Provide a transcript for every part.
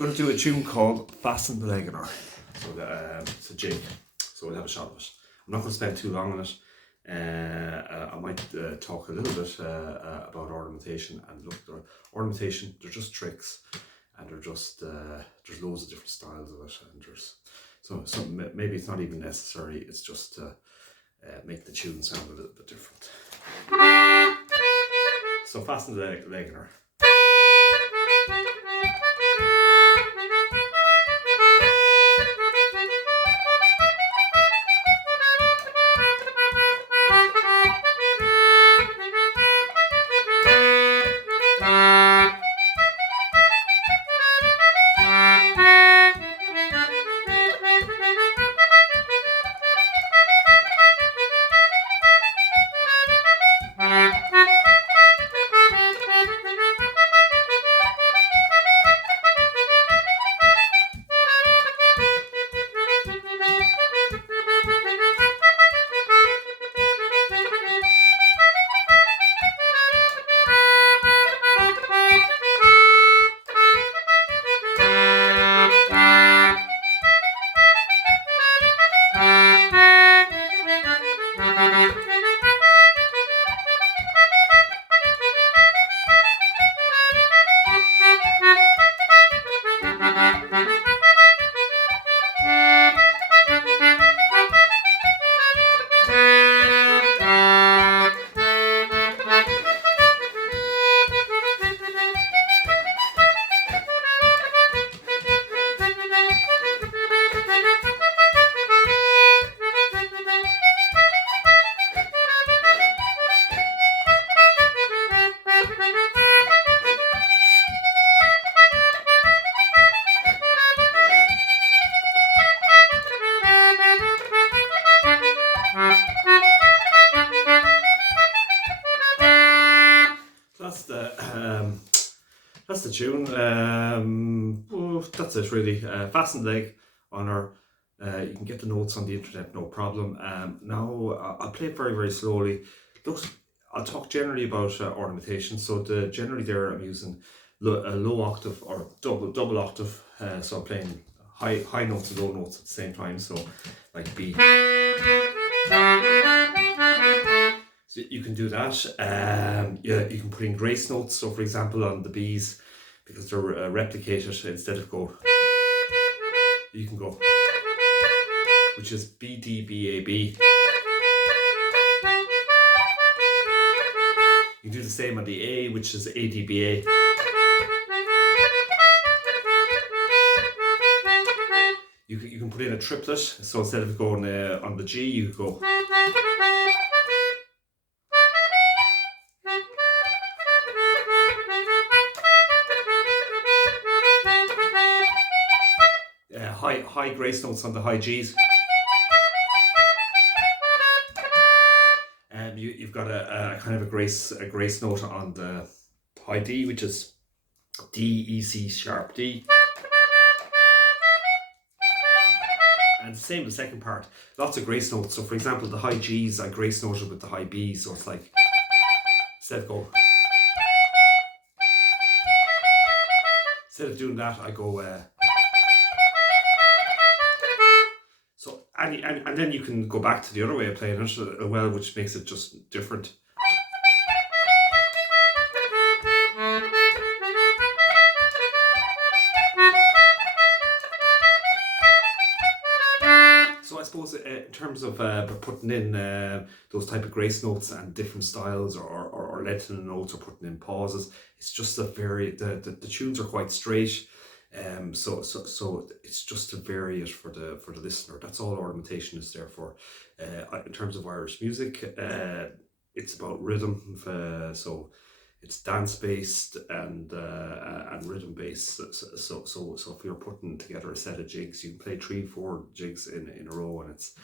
Going to do a tune called Fasten. So it's a jig, so we'll have a shot of it. I'm not going to spend too long on it. I might talk a little bit about ornamentation. And look, ornamentation, they're just tricks, and they're just there's loads of different styles of it, and there's so maybe it's not even necessary. It's just to make the tune sound a little bit different. So Fasten the Leganer. That's the tune. That's it really. Fasten leg on her. You can get the notes on the internet, no problem. Now I'll play it very, very slowly. Look, I'll talk generally about ornamentation. So generally there I'm using a low octave or double octave. So I'm playing high notes and low notes at the same time. So like B. So you can do that. Yeah, you can put in grace notes. So for example, on the B's, because they're replicated, instead of go, you can go, which is B, D, B, A, B. You can do the same on the A, which is A, D, B, A. You can put in a triplet. So instead of going on the G, you go. High grace notes on the high G's. You've got a kind of a grace note on the high D, which is D, E, C sharp D. And same the second part, lots of grace notes. So for example, the high G's I grace noted with the high B's, so it's like, instead of doing that, I go so and then you can go back to the other way of playing it as well, which makes it just different. So I suppose in terms of putting in those type of grace notes and different styles or lengthening notes or putting in pauses, it's just a the tunes are quite straight. So it's just to vary it for the listener. That's all ornamentation is there for. In terms of Irish music, it's about rhythm. So it's dance based and rhythm based. So if you're putting together a set of jigs, you can play 3-4 jigs in a row, and it's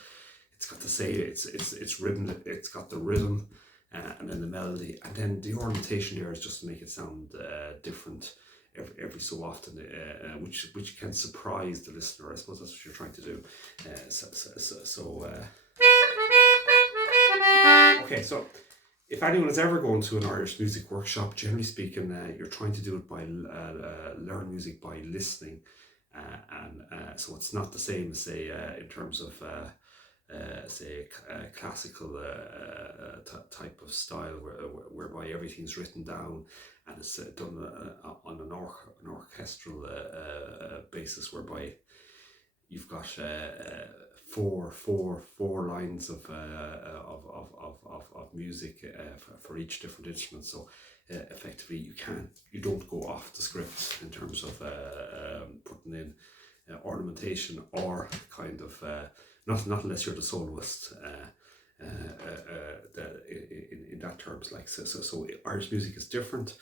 got to say it's rhythm. It's got the rhythm and then the melody, and then the ornamentation there is just to make it sound different every so often, which can surprise the listener. I suppose that's what you're trying to do. Okay, so If anyone is ever going to an Irish music workshop, generally speaking, you're trying to do it by learn music by listening, and so it's not the same as say in terms of say classical type of style whereby everything's written down and it's done on an orchestral basis whereby you've got four lines of music for each different instrument. So effectively, you don't go off the script in terms of putting in ornamentation or kind of not unless you're the soloist. In that terms, like so Irish music is different.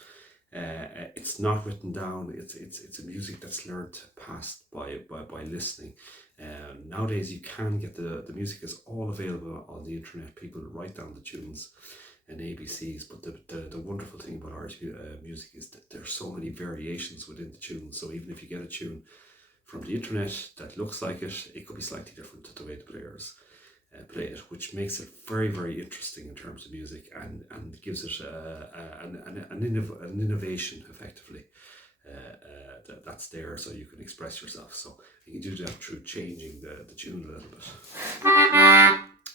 It's not written down. It's a music that's learned passed by listening. Nowadays you can get the music is all available on the internet. People write down the tunes and ABCs, but the wonderful thing about Irish music is that there's so many variations within the tune. So even if you get a tune from the internet that looks like it could be slightly different to the way the players play it, which makes it very, very interesting in terms of music and gives it an innovation effectively that's there, so you can express yourself. So you can do that through changing the tune a little bit.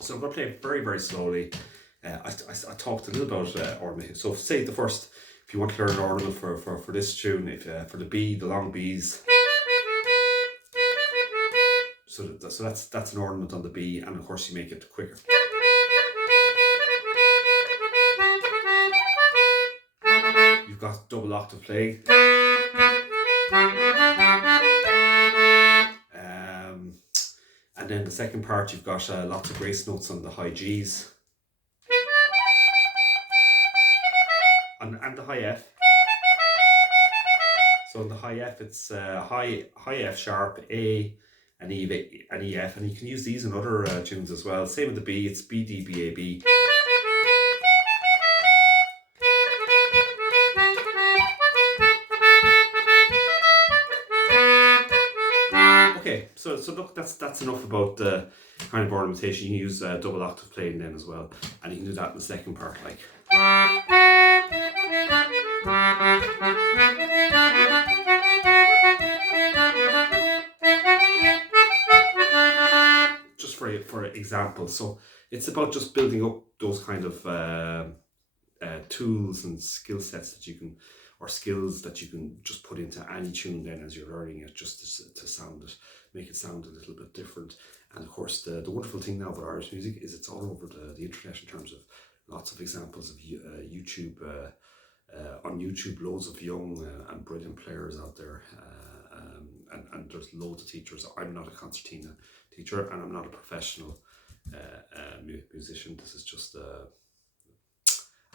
So I'm going to play it very, very slowly. I talked a little about ornament. So say the first, if you want to learn an ornament for this tune, if for the B, the long Bs. So that's an ornament on the B, and of course you make it quicker. You've got double octave playing. And then the second part, you've got lots of grace notes on the high Gs. And the high F. So in the high F, it's high F sharp, A, and E, and EF, and you can use these in other tunes as well. Same with the B, it's B, D, B, A, B. Okay, so look, that's enough about the kind of ornamentation. You can use double octave playing then as well, and you can do that in the second part, like. Just for example, so it's about just building up those kind of tools and skill sets that you can, or skills that you can just put into any tune then as you're learning it, just to sound it, make it sound a little bit different. And of course the wonderful thing now about Irish music is it's all over the internet in terms of lots of examples of YouTube. On YouTube, loads of young and brilliant players out there, and there's loads of teachers. I'm not a concertina teacher and I'm not a professional musician. This is just a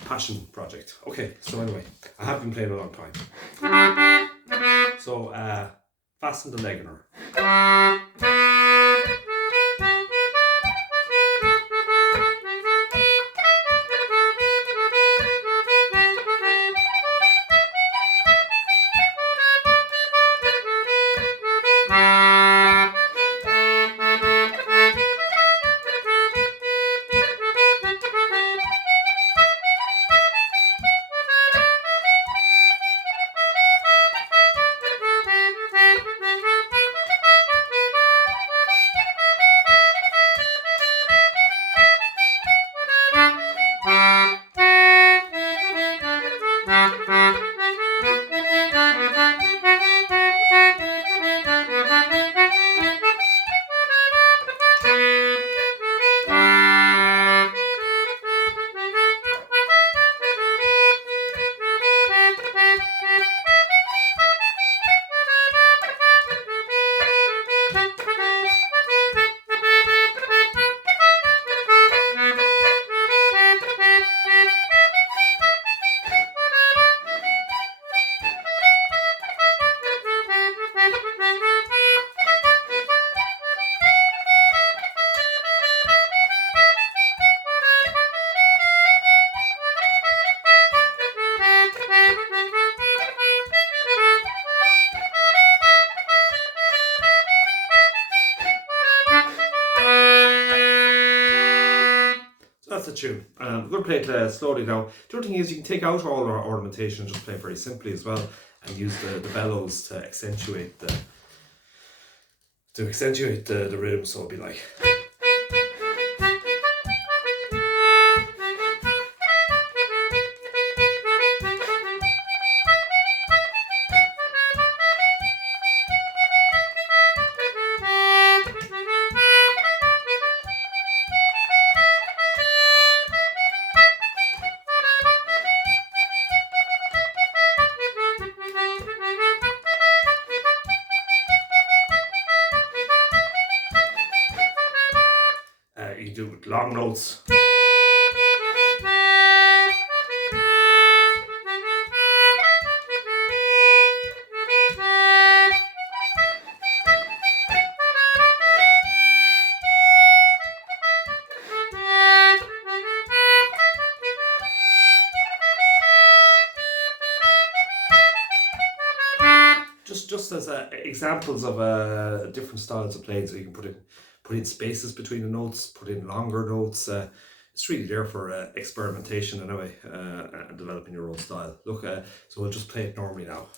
passion project. Okay, so anyway, I have been playing a long time. So Fasten the Leganer. that's a tune. I'm going to play it slowly now. The other thing is you can take out all our ornamentation and just play very simply as well, and use the bellows to accentuate the rhythm. So it'll be like. You do with long notes. Just as examples of different styles of playing, so you can put in spaces between the notes, put in longer notes. It's really there for experimentation anyway, and developing your own style. Look, so we'll just play it normally now.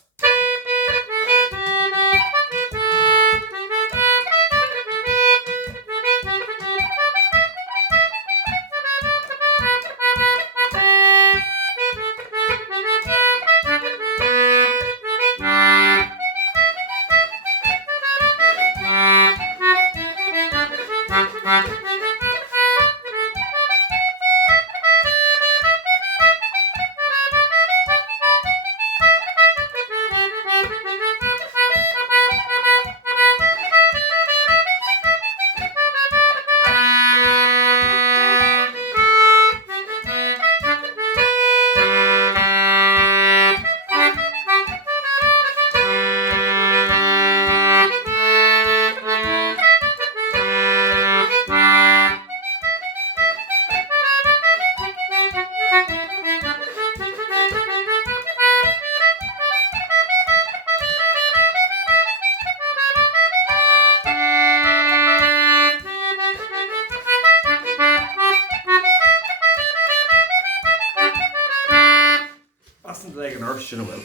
Fasten the leg and arch in a will.